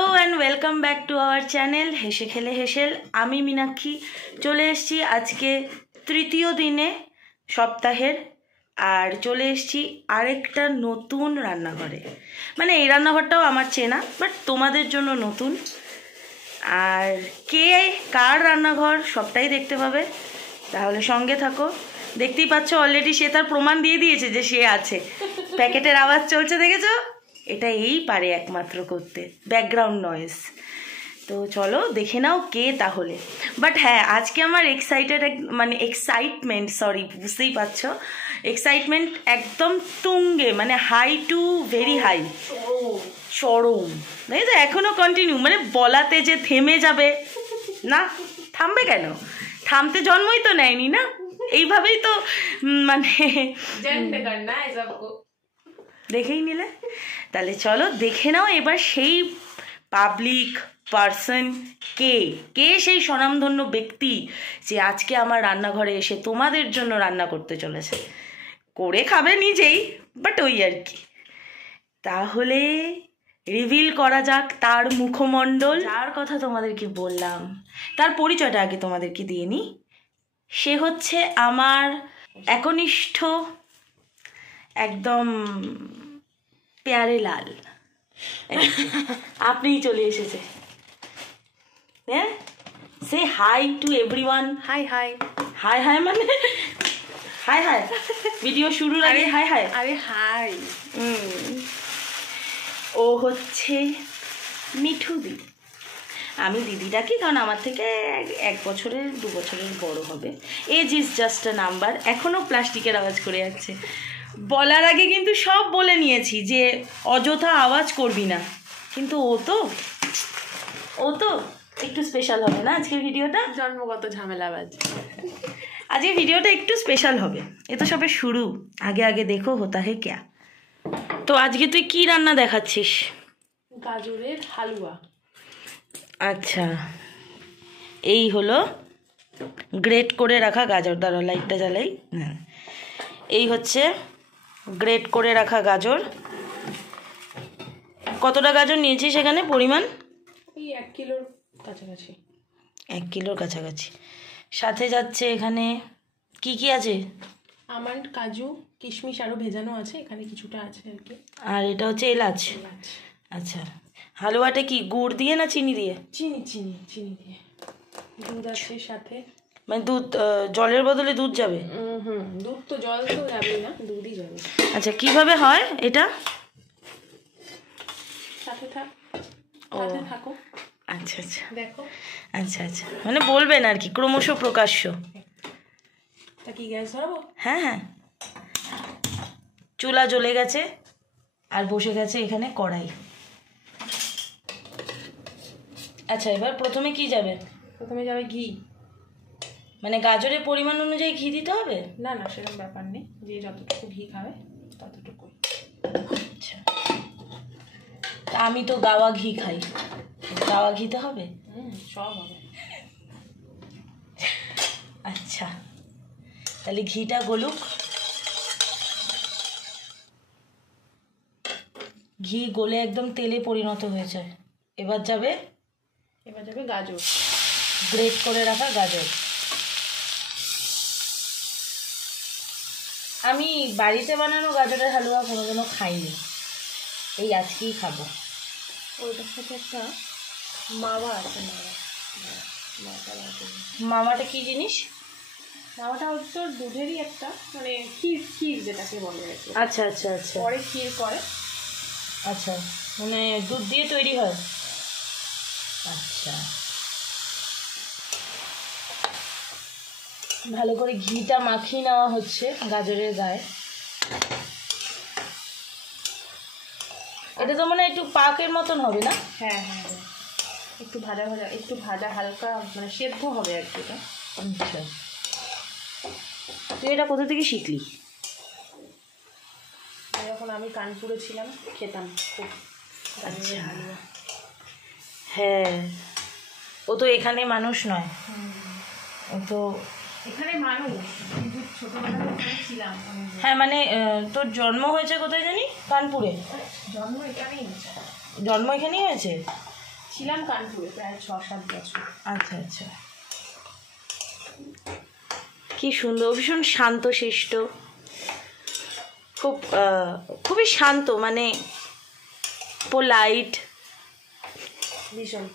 Hello and welcome back to our channel হেসে খেলে হেসেল। আমি মীনাক্ষী চলে এসেছি আজকে তৃতীয় দিনে সপ্তাহের, আর চলে এসেছি আরেকটা নতুন রান্নাঘরে। মানে এই রান্নাঘরটাও আমার চেনা, বাট তোমাদের জন্য নতুন। আর কে কার রান্নাঘর সবটাই দেখতে পাবে, তাহলে সঙ্গে থাকো। দেখতেই পাচ্ছ অলরেডি সে তার প্রমাণ দিয়ে দিয়েছে যে সে আছে। প্যাকেটের আওয়াজ চলছে দেখেছো? এটা এই পারে একমাত্র করতে, ব্যাকগ্রাউন্ড নয়েজ। তো চলো দেখে নাও কে তাহলে। বাট হ্যাঁ, আজকে আমার বুঝতেই পারছো, এক্সাইটমেন্ট একদম তুঙ্গে, মানে হাই টু ভেরি হাই, চরম। তাই তো এখনো কন্টিনিউ, মানে বলাতে যে থেমে যাবে না, থামবে কেন? থামতে জন্মই তো নেয়নি না, এইভাবেই তো মানে দেখেই নিলে। তাহলে চলো দেখে নাও এবার সেই পাবলিক পার্সন কে সেই স্বনামধন্য ব্যক্তি যে আজকে আমার রান্নাঘরে এসে তোমাদের জন্য রান্না করতে চলেছে। করে খাবে নিজেই, বাট ওই আর কি। তাহলে রিভিল করা যাক তার মুখমণ্ডল। যার কথা তোমাদেরকে বললাম তার পরিচয়টা আগে তোমাদেরকে দিয়ে নিই। সে হচ্ছে আমার একনিষ্ঠ একদম প্যারে লাল। আপনিই চলে এসেছে। হ্যাঁ, সে hi to everyone. Hi hi hi hi মানে হাই হাই, ভিডিও শুরুর আগে হাই হাই। আরে হাই। ও হচ্ছে মিঠু দি। আমি দিদি ডাকি কারণ আমার থেকে 1 বছরের 2 বছরের বড় হবে। Age is just a number. এখনও প্লাস্টিকের আওয়াজ করে যাচ্ছে। বলার আগে কিন্তু সব বলে নিয়েছি যে অযথা আওয়াজ করবি না, কিন্তু ও তো একটু স্পেশাল হবে না আজকের ভিডিওটা। জন্মগত ঝামেলাবাজ। আজকের ভিডিওটা একটু স্পেশাল হবে, এ তো সবে শুরু, আগে দেখো হোতা হে ক্যা। তো আজকে তুই কি রান্না দেখাচ্ছিস? গাজরের হালুয়া। আচ্ছা, এই হলো গ্রেট করে রাখা গাজর। দাঁড়া লাইটটা জ্বালাই। হ্যাঁ, এই হচ্ছে গ্রেট করে রাখা গাজর। কতটা গাজর নিয়েছিস সেখানে পরিমাণ? এই 1 কিলোর কাছাকাছি। 1 কিলোর কাছাকাছি। সাথে যাচ্ছে এখানে কি আছে? আমন্ড, কাজু, কিশমিশ আরও ভেজানো আছে, এখানে কিছুটা আছে আর কি। আর এটা হচ্ছে এলাচ। আচ্ছা, হালুয়াটা কি গুড় দিয়ে না চিনি দিয়ে? চিনি দিয়ে। দুধ আছে সাথে। মানে দুধ, জলের বদলে দুধ যাবে? দুধ তো, জল তো যাবে না, দুধই যাবে। আচ্ছা, কিভাবে হয় এটা? সাথে থাকো। আচ্ছা দেখো। আচ্ছা, মানে বলবেন আর কি, ক্রমশ প্রকাশ্য। তা কি গ্যাস ধরাবো? হ্যাঁ, চুলা জ্বলে গেছে আর বসে গেছে এখানে কড়াই। আচ্ছা, এবার প্রথমে কি যাবে? প্রথমে যাবে ঘি। মানে গাজরের পরিমাণ অনুযায়ী ঘি দিতে হবে? না সেরকম ব্যাপার নেই, যে যতটুকু ঘি খাবে ততটুকুই। আচ্ছা, আমি তো গাওয়া ঘি খাই, গাওয়া ঘিতে হবে? সব হবে। আচ্ছা, তাহলে ঘিটা গলুক। ঘি গলে একদম তেলে পরিণত হয়েছে। এবার যাবে গাজর, গ্রেট করে রাখা গাজর। আমি বাড়িতে বানানো গাজরের হালুয়া কোনোদিনও খাইনি, এই আজকেই খাবো। ওইটার সাথে একটা মাওয়া আছে। মাওয়াটা কি জিনিস? মাওয়াটা হচ্ছে দুধেরই একটা, মানে ক্ষীর যেটাকে বলে আর কি। আচ্ছা, পরে ক্ষীর করে। আচ্ছা, মানে দুধ দিয়ে তৈরি হয়। আচ্ছা, ভালো করে ঘিটা মাখিয়ে নেওয়া হচ্ছে গাজরের গায়ে। এটা তো মানে একটু পাকের মতন হবে না? হ্যাঁ, একটু ভাজা হালকা, মানে সেদ্ধ হবে আর কি। আচ্ছা, তুই এটা কোথা থেকে শিখলি? যখন আমি কানপুরে ছিলাম খেতাম খুব গাজরের হালুয়া। হ্যাঁ, ও তো এখানে মানুষ নয়, ও তো এখানে মানুষ, কিন্তু ছোটবেলায় ছিলাম। হ্যাঁ, মানে তোর জন্ম হয়েছে কোথায় জানি? কানপুরে। জন্ম এখানেই হয়েছে? ছিলাম কানপুরে প্রায় 6-7 বছর। আচ্ছা আচ্ছা, কি সুন্দর, ভীষণ শান্তশিষ্ট, খুবই শান্ত, মানে পোলাইট, ভীষণ।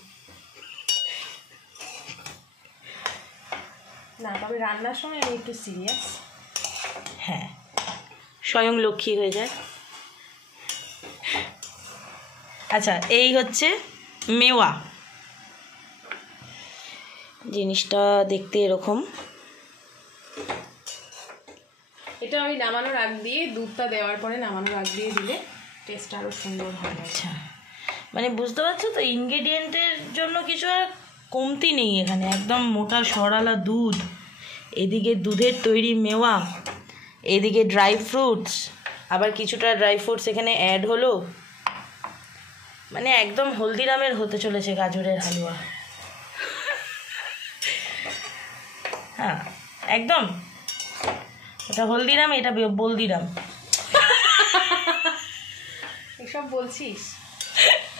না তবে রান্নার সময় আমি একটু সিরিয়াস। হ্যাঁ, স্বয়ং লক্ষ্মী হয়ে যায়। আচ্ছা, এই হচ্ছে মেওয়া, জিনিসটা দেখতে এরকম। এটা আমি নামানোর আগ দিয়ে, দুধটা দেওয়ার পরে নামানোর আগ দিয়ে দিলে টেস্ট আরও সুন্দর হয়। আচ্ছা, মানে বুঝতে পারছো তো, ইনগ্রেডিয়েন্টের জন্য কিছু আর কমতি নেই এখানে, একদম মোটা সরালা দুধ, এদিকে দুধের তৈরি মেওয়া, এদিকে ড্রাই ফ্রুটস, আবার কিছুটা ড্রাই ফ্রুটস এখানে অ্যাড হলো, মানে একদম হলদিরামের হতে চলেছে গাজরের হালুয়া। হ্যাঁ একদম, এটা হলদিরাম, এটা বলদিরাম। এসব বলছিস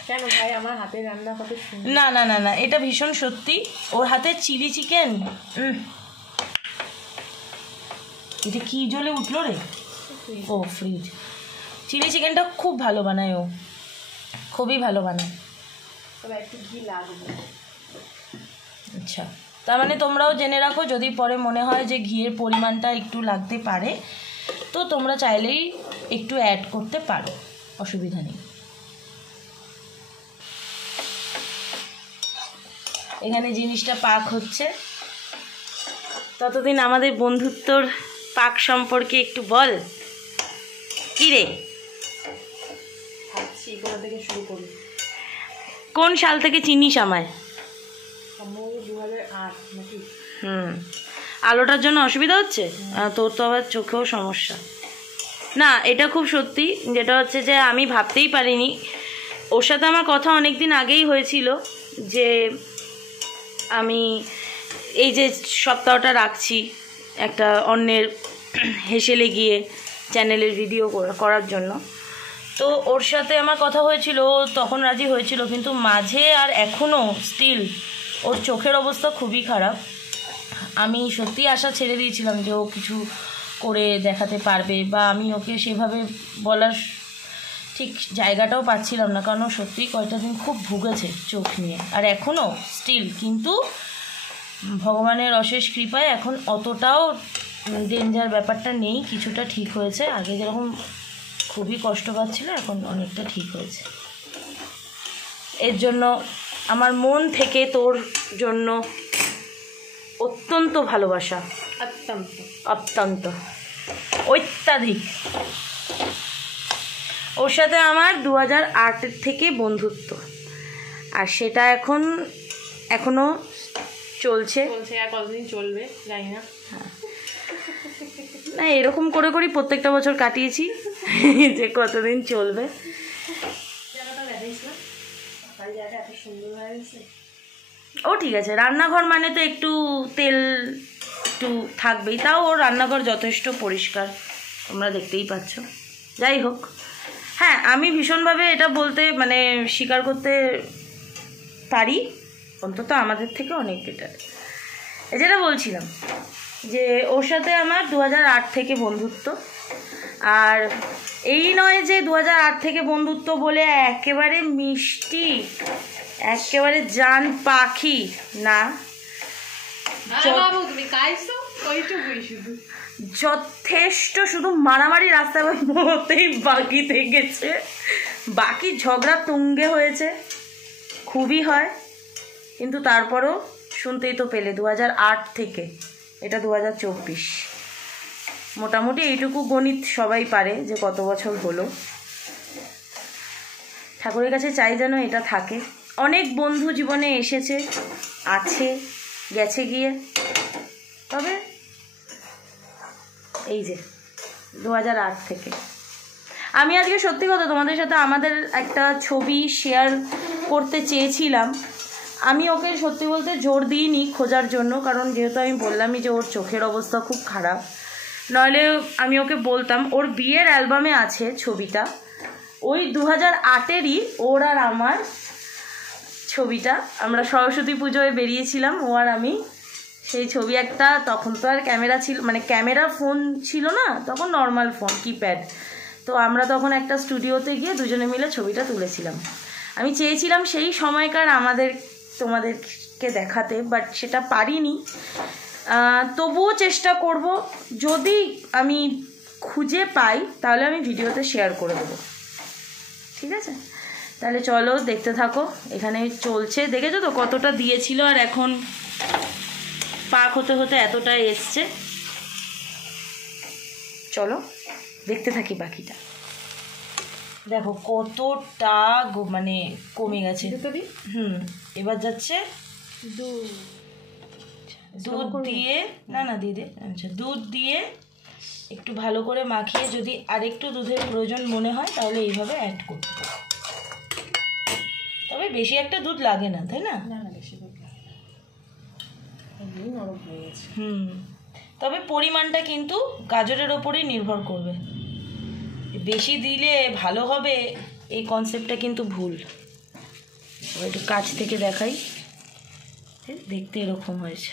কেন ভাই? আমার হাতের রান্না কত সুন্দর। না না না না, এটা ভীষণ সত্যি। ওর হাতে চিলি চিকেন, এটা কি জ্বলে উঠলো রে? ও ফ্রিজ। চিলি চিকেনটা খুব ভালো বানায় ও, খুবই ভালো বানায়। তবে একটু ঘি লাগবে। আচ্ছা, তার মানে তোমরাও জেনে রাখো, যদি পরে মনে হয় যে ঘিয়ের পরিমাণটা একটু লাগতে পারে, তো তোমরা চাইলেই একটু অ্যাড করতে পারো, অসুবিধা নেই। এখানে জিনিসটা পাক হচ্ছে, ততদিন আমাদের বন্ধুত্বর পাক সম্পর্কে একটু বল। কি রে, ভাবছি কোথা থেকে শুরু করি। কোন সাল থেকে চিনিস আমায়? 2008 নাকি? আলোটার জন্য অসুবিধা হচ্ছে? তোর তো আবার চোখেও সমস্যা। না, এটা খুব সত্যি, যেটা হচ্ছে যে আমি ভাবতেই পারিনি। ওর সাথে আমার কথা অনেক দিন আগেই হয়েছিল যে আমি এই যে সপ্তাহটা রাখছি একটা অন্যের হেসেলে গিয়ে চ্যানেলের ভিডিও করার জন্য, তো ওর সাথে আমার কথা হয়েছিল, তখন রাজি হয়েছিল, কিন্তু মাঝে আর এখনও স্টিল ওর চোখের অবস্থা খুবই খারাপ। আমি সত্যি আশা ছেড়ে দিয়েছিলাম যে ও কিছু করে দেখাতে পারবে, বা আমি ওকে সেভাবে বলার ঠিক জায়গাটাও পাচ্ছিলাম না, কারণ ও সত্যিই কয়েকটা দিন খুব ভুগেছে চোখ নিয়ে, আর এখনও স্টিল। কিন্তু ভগবানের অশেষ কৃপায় এখন অতটাও ডেঞ্জার ব্যাপারটা নেই, কিছুটা ঠিক হয়েছে। আগে যেরকম খুবই কষ্ট পাচ্ছিল, এখন অনেকটা ঠিক হয়েছে। এর জন্য আমার মন থেকে তোর জন্য অত্যন্ত ভালোবাসা, অত্যন্ত অত্যন্ত অত্যাধিক। ওর সাথে আমার 2008 থেকে বন্ধুত্ব, আর সেটা এখনো চলছে। আর কতদিন চলবে জানি না। না, এরকম করে করেই প্রত্যেকটা বছর কাটিয়েছি, যে কতদিন চলবে। ও ঠিক আছে, রান্নাঘর মানে তো একটু তেল একটু থাকবেই, তাও ওর রান্নাঘর যথেষ্ট পরিষ্কার, তোমরা দেখতেই পাচ্ছ। যাই হোক, হ্যাঁ আমি ভীষণভাবে এটা বলতে মানে স্বীকার করতে পারি, অন্তত আমাদের থেকে অনেক বেটার। যেটা বলছিলাম যে ওর সাথে আমার 2008 থেকে বন্ধুত্ব, আর এই নয় যে 2008 থেকে বন্ধুত্ব বলে একেবারে মিষ্টি, একেবারে জান পাখি না, যথেষ্ট শুধু মারামারি রাস্তায় মতেই বাকি থেকেছে, বাকি ঝগড়া তুঙ্গে হয়েছে, খুবই হয়। কিন্তু তারপরও শুনতেই তো পেলে 2008 থেকে এটা 2024, মোটামুটি এইটুকু গণিত সবাই পারে যে কত বছর হলো। ঠাকুরের কাছে চাই যেন এটা থাকে। অনেক বন্ধু জীবনে এসেছে, আছে, গেছে গিয়ে, তবে এই যে 2008 থেকে আমি আজকে সত্যি কথা তোমাদের সাথে আমাদের একটা ছবি শেয়ার করতে চেয়েছিলাম। আমি ওকে সত্যি বলতে জোর দিইনি খোঁজার জন্য, কারণ যেহেতু আমি বললামই যে ওর চোখের অবস্থা খুব খারাপ, নইলে আমি ওকে বলতাম। ওর বিয়ের অ্যালবামে আছে ছবিটা, ওই 2008-এরই ওর আর আমার ছবিটা, আমরা সরস্বতী পুজোয় বেরিয়েছিলাম ও আর আমি। সেই ছবি একটা, তখন তো আর ক্যামেরা ছিল, মানে ক্যামেরা ফোন ছিল না তখন, নর্মাল ফোন কিপ্যাড। তো আমরা তখন একটা স্টুডিওতে গিয়ে দুজনে মিলে ছবিটা তুলেছিলাম। আমি চেয়েছিলাম সেই সময়কার তোমাদেরকে দেখাতে, বাট সেটা পারিনি। তবুও চেষ্টা করব, যদি আমি খুঁজে পাই তাহলে আমি ভিডিওতে শেয়ার করে দেবো, ঠিক আছে? তাহলে চলো দেখতে থাকো। এখানে চলছে, দেখেছো তো কতটা দিয়েছিল আর এখন পাক হতে হতে এতটা এসছে। চলো দেখতে থাকি বাকিটা। দেখো কতটা মানে কমে গেছে। এবার যাচ্ছে দুধ দিয়ে, না দিয়ে দে। আচ্ছা, দুধ দিয়ে একটু ভালো করে মাখিয়ে, যদি আরেকটু দুধের প্রয়োজন মনে হয় তাহলে এইভাবে অ্যাড করতে হবে। তবে বেশি একটা দুধ লাগে না, তাই না? তবে পরিমাণটা কিন্তু গাজরের ওপরেই নির্ভর করবে। বেশি দিলে ভালো হবে এই কনসেপ্টটা কিন্তু ভুল। একটু কাছ থেকে দেখাই, দেখতে এরকম হয়েছে।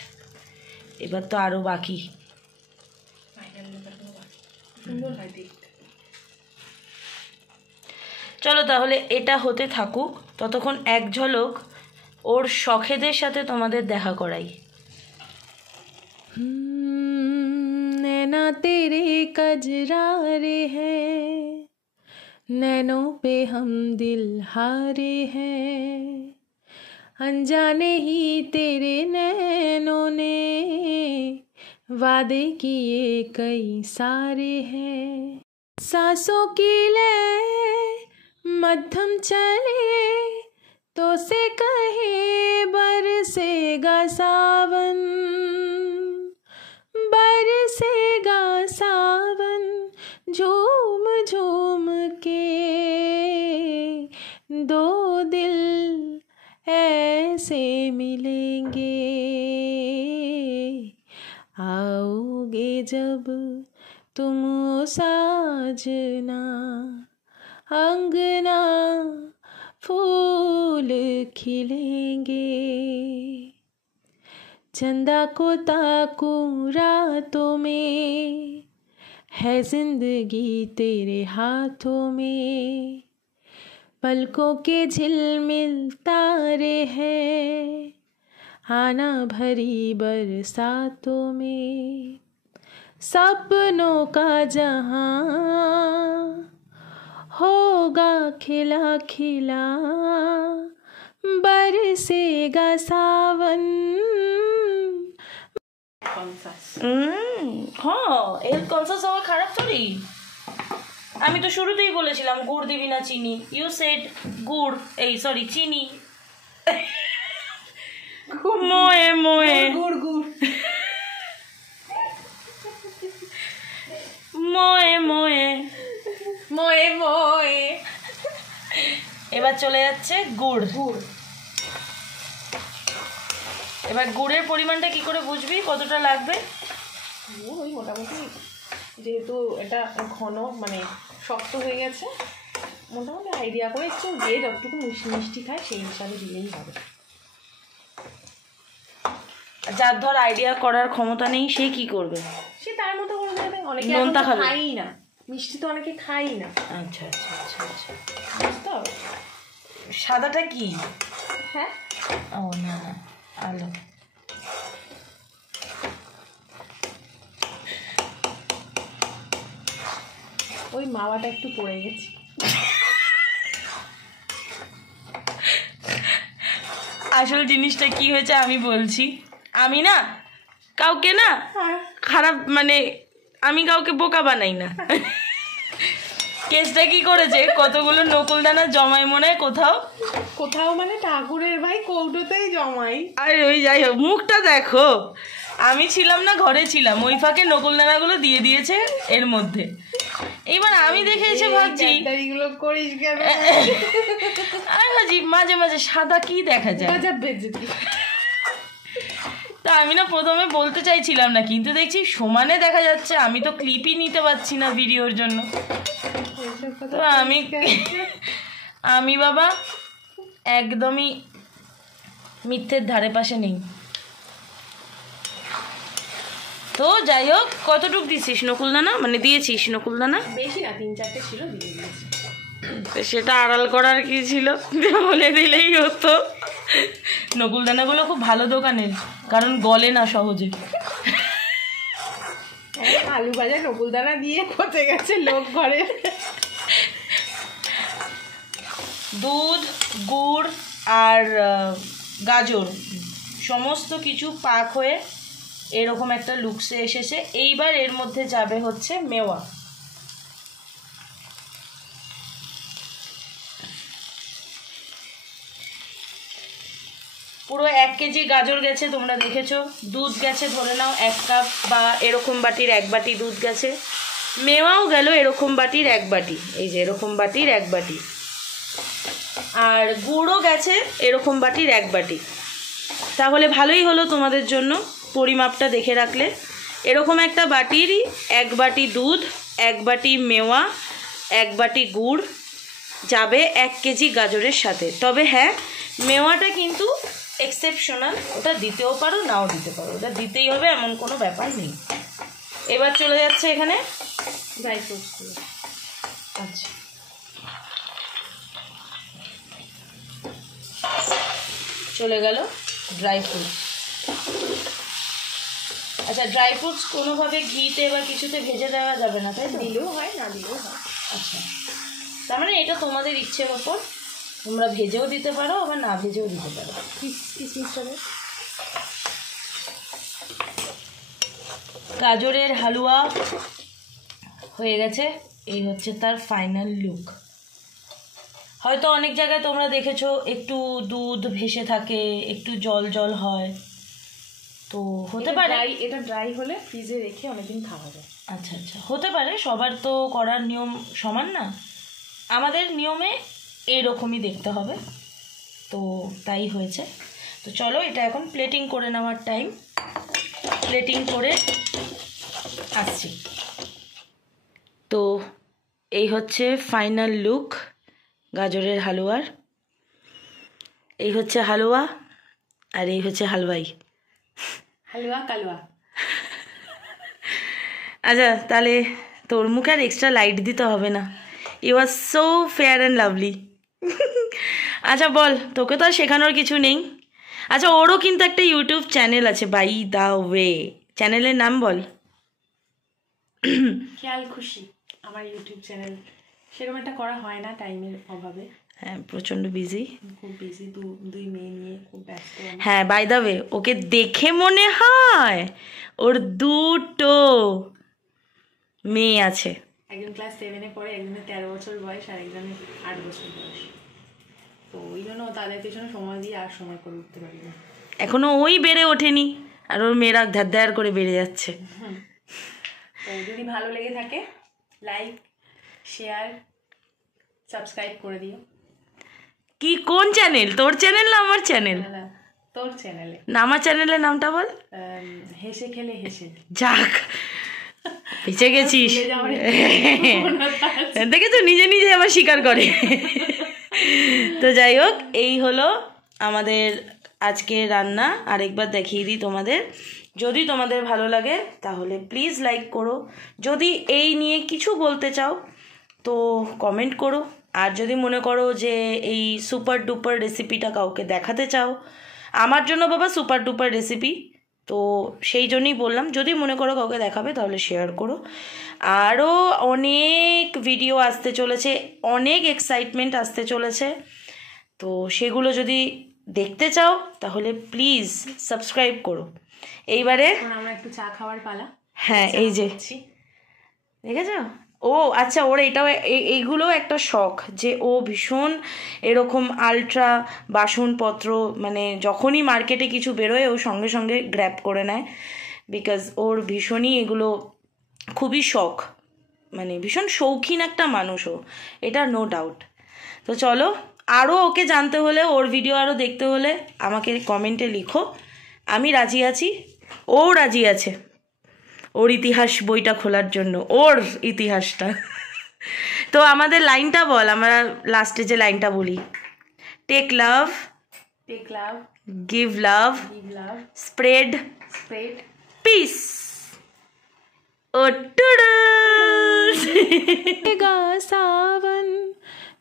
এবার তো আরো বাকি। চলো তাহলে এটা হতে থাকুক, ততক্ষণ এক ঝলক ওর শখেদের সাথে তোমাদের দেখা করাই। नैना तेरे कजरारे हैं, नैनों पे हम दिल हारे हैं, अनजाने ही तेरे नैनों ने वादे किए कई सारे हैं, सांसों की ले मध्यम चले तो से कहे बरसेगा सावन, बरसेगा सावन झूम झूम के, दो दिल ऐसे मिलेंगे, आओगे जब तुम साजना, अंगना फूल खिलेंगे, चंदा को ताकूं रातों में, है जिंदगी तेरे हाथों में, पलकों के झिलमिल तारे हैं, आना भरी बरसातों में, सपनों का जहां होगा खिला खिला, बरसेगा सावन। হেলথ কনসাস হওয়া খারাপ সরি? আমি তো শুরুতেই বলেছিলাম গুড় দিবি না চিনি। ইউ সেড গুড়, এই সরি চিনি। মোয়ে মোয়ে গুড় গুড় মোয়ে মোয়ে মোয়ে মোয়ে। এবার চলে যাচ্ছে গুড়। গুড় এবার গুড়ের পরিমাণটা কি করে বুঝবি কতটা লাগবে? ওই মোটামুটি, যেহেতু এটা ঘন মানে শক্ত হয়ে গেছে, মোটামুটি আইডিয়া করে একটু যে যতটুকু মিষ্টি খায় সেই হিসাবে দিলেই হবে। যার ধর আইডিয়া করার ক্ষমতা নেই সে কি করবে? সে তার মতো করে দেবে। অনেকে খাই না মিষ্টি, তো অনেকে খাই না। আচ্ছা আচ্ছা আচ্ছা আচ্ছা, বুঝতে হবে। সাদাটা কি? হ্যাঁ, ও না আলো। ওই মাওয়াটা একটু পড়ে গেছে। আসল জিনিসটা কি হয়েছে আমি বলছি। আমি না কাউকে না খারাপ, মানে আমি কাউকে বোকা বানাই না। কেসটা কি করেছে, কতগুলো নকুলদানা জমাই মনে হয় কোথাও কোথাও, মানে ঠাকুরের ভাই কৌটোতেই জমাই। আরে ওই যাই হোক, মুখটা দেখো। আমি ছিলাম না, ঘরে ছিলাম, ওই ফাঁকে নকুলদানাগুলো দিয়ে দিয়েছে এর মধ্যে। এবার আমি দেখে এসে ভাবছি এইগুলো করিস কেন? আমি ভাবছি মাঝে মাঝে সাদা কি দেখা যায়। তা আমি না প্রথমে বলতে চাইছিলাম না, কিন্তু দেখছি সমানে দেখা যাচ্ছে। আমি তো ক্লিপই নিতে পারছি না ভিডিওর জন্য। তো আমি বাবা একদমই মিথ্যের ধারে পাশে নেই। তো যাই হোক, কতটুক দিছিস নকুলদানা, মানে দিয়েছিস নকুলদানা? বেশি না, 3-4টে ছিল, দিয়ে দিয়েছি। সেটা আড়াল করার কি ছিল, বলে দিলেই হতো। নকুলদানাগুলো খুব ভালো দোকানের, কারণ গলে না সহজে। আলু ভাজা নকুলদানা দিয়ে করতে গেছে লোক ঘরে। দুধ, গুড় আর গাজর সমস্ত কিছু পাক হয়ে এরকম একটা লুকসে এসেছে। এইবার এর মধ্যে যাবে হচ্ছে মেওয়া। পুরো 1 কেজি গাজর গেছে, তোমরা দেখেছো। দুধ গেছে ধরে নাও 1 কাপ, বা এরকম বাটির 1 বাটি দুধ গেছে। মেওয়াও গেল এরকম বাটির 1 বাটি, এই যে এরকম বাটির 1 বাটি। আর গুড়ও গেছে এরকম বাটির 1 বাটি। তাহলে ভালোই হলো তোমাদের জন্য, পরিমাপটা দেখে রাখলে। এরকম একটা বাটিরই 1 বাটি দুধ, 1 বাটি মেওয়া, 1 বাটি গুড় যাবে 1 কেজি গাজরের সাথে। তবে হ্যাঁ, মেওয়াটা কিন্তু এক্সেপশনাল, ওটা দিতেও পারো নাও দিতে পারো, ওটা দিতেই হবে এমন কোনো ব্যাপার নেই। এবার চলে যাচ্ছে এখানে ড্রাই ফ্রুটসগুলো। আচ্ছা, চলে গেল ড্রাই ফ্রুটস। আচ্ছা, ড্রাই ফ্রুটস কোনোভাবে ঘিতে বা কিছুতে ভেজে দেওয়া যাবে না, তাই তো? দিলেও হয়, না দিলেও হয়। আচ্ছা, তার মানে এটা তোমাদের ইচ্ছের ওপর, তোমরা ভেজেও দিতে পারো আবার না ভেজেও দিতে পারো। কিসমিসটা গাজরের হালুয়া হয়ে গেছে, এই হচ্ছে তার ফাইনাল লুক। হয়তো অনেক জায়গায় তোমরা দেখেছো একটু দুধ ভেসে থাকে, একটু জল জল হয়, তো হতে পারে এটা ড্রাই হলে ফ্রিজে রেখে অনেকদিন খাওয়া যায়। আচ্ছা আচ্ছা, হতে পারে, সবার তো করার নিয়ম সমান না। আমাদের নিয়মে এইরকমই দেখতে হবে, তো তাই হয়েছে। তো চলো, এটা এখন প্লেটিং করে নেওয়ার টাইম। প্লেটিং করে আসছি। তো এই হচ্ছে ফাইনাল লুক গাজরের হালুয়ার। এই হচ্ছে হালুয়া আর এই হচ্ছে হালুয়াই। হালুয়া কালুয়া। আচ্ছা, তাহলে তোর মুখে আর এক্সট্রা লাইট দিতে হবে না, you are so fair and lovely. আচ্ছা বল, তোকে তো আর শেখানোর কিছু নেই। আচ্ছা, ওরও কিন্তু একটা ইউটিউব চ্যানেল আছে, বাই দ্য ওয়ে, চ্যানেলের নাম বল। খেয়াল খুশি আমার ইউটিউব চ্যানেল। সেরকম একটা করা হয় না টাইমের অভাবে। হ্যাঁ, প্রচণ্ড বিজি, খুব বিজি, দুই মেয়ে নিয়ে খুব ব্যস্ত। হ্যাঁ, বাই দ্য ওয়ে, ওকে দেখে মনে হয় ওর 2টো মেয়ে আছে। একজন ক্লাস 7-এ পড়ে, একজনের 13 বছর বয়স আর একজনের 8 বছর বয়স। তো ওই জন্য তাদের পেছনে সময় দিয়ে আর সময় করে উঠতে পারি না। এখনো ওই বেড়ে ওঠেনি, আর ওর মেয়েরা ধ্যার করে বেড়ে যাচ্ছে। তো যদি ভালো লেগে থাকে, লাইক, শেয়ার, সাবস্ক্রাইব করে দিও। কি, কোন চ্যানেল? তোর চ্যানেল না আমার চ্যানেল? না, তোর চ্যানেলে। না, আমার চ্যানেলের নামটা বল। হেসে খেলে হেসে। যাক, বেঁচে গেছিস। দেখেছো, নিজে নিজে আবার স্বীকার করে। তো যাই হোক, এই হলো আমাদের আজকে রান্না। আরেকবার দেখিয়ে দিই তোমাদের। যদি তোমাদের ভালো লাগে তাহলে প্লিজ লাইক করো। যদি এই নিয়ে কিছু বলতে চাও তো কমেন্ট করো। আর যদি মনে করো যে এই সুপার ডুপার রেসিপিটা কাউকে দেখাতে চাও, আমার জন্য বাবা সুপার ডুপার রেসিপি, তো সেই জন্যই বললাম, যদি মনে করো কাউকে দেখাবে তাহলে শেয়ার করো। আরও অনেক ভিডিও আসতে চলেছে, অনেক এক্সাইটমেন্ট আসতে চলেছে, তো সেগুলো যদি দেখতে চাও তাহলে প্লিজ সাবস্ক্রাইব করো। এইবারে আমরা একটু চা খাওয়ার পালা। হ্যাঁ, এই যে দেখেছো, ও আচ্ছা, ওর এটাও এইগুলোও একটা শখ যে ও ভীষণ এরকম আলট্রা বাসনপত্র, মানে যখনই মার্কেটে কিছু বেরোয় ও সঙ্গে সঙ্গে গ্র্যাব করে নেয়, বিকজ ওর ভীষণই এগুলো খুবই শখ, মানে ভীষণ শৌখিন একটা মানুষ ও, এটা নো ডাউট। তো চলো, আরও ওকে জানতে হলে, ওর ভিডিও আরও দেখতে হলে আমাকে কমেন্টে লিখো, আমি রাজি আছি, ও রাজি আছে ওর ইতিহাস বইটা খোলার জন্য, ওর ইতিহাসটা। তো আমাদের লাইনটা বল, আমরা লাস্টে যে লাইনটা বলি, take love, take love, give love, give love, spread spread peace. गा सावन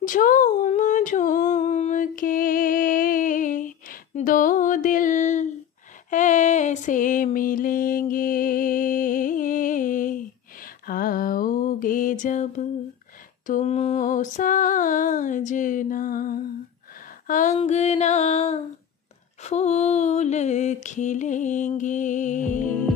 झूम झूम के, दो दिल ऐसे मिलेंगे, आओगे जब तुम ओ साजना, अंगना फूल खिलेंगे।